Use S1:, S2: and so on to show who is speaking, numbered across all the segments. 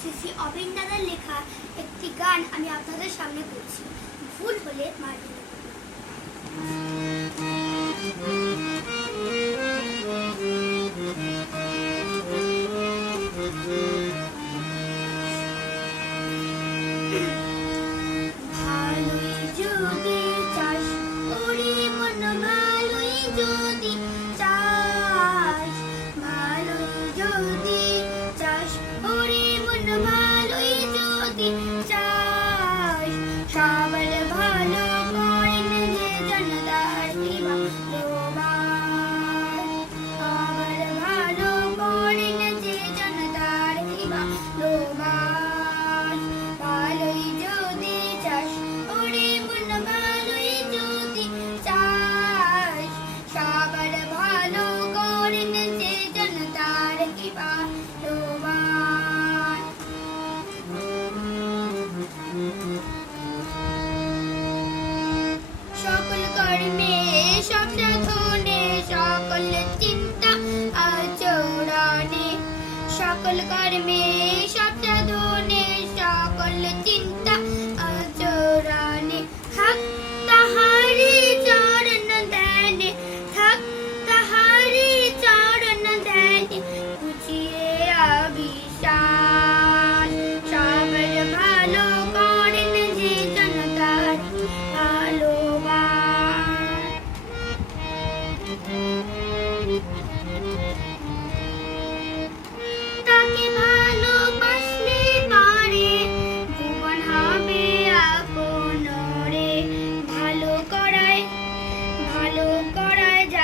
S1: Shri Aubin দাদার লেখা একটি গান আমি আপনাদের সামনে করছি। ভুল হলে মারবেন। chocolate.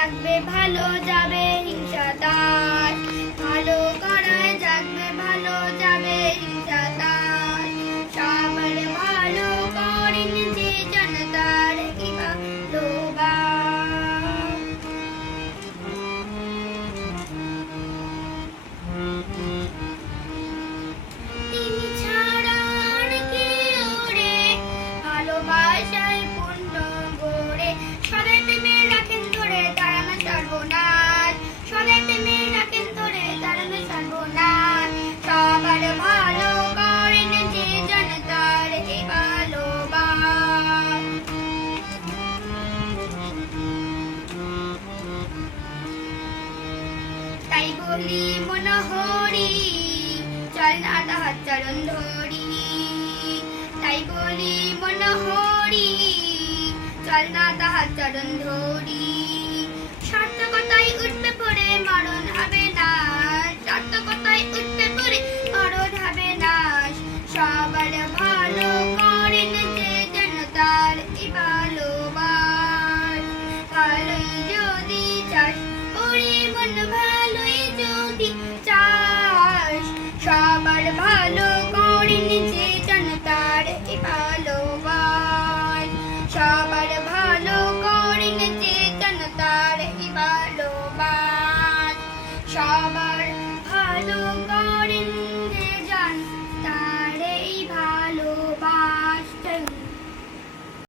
S1: থাকবে ভালো যাবে। তাই বলি, মনোহরি, চল না তাহার চরণ ধরি। তাই বলি, মনোহরি, চল না তাহার চরণ ধরি। malam-malam.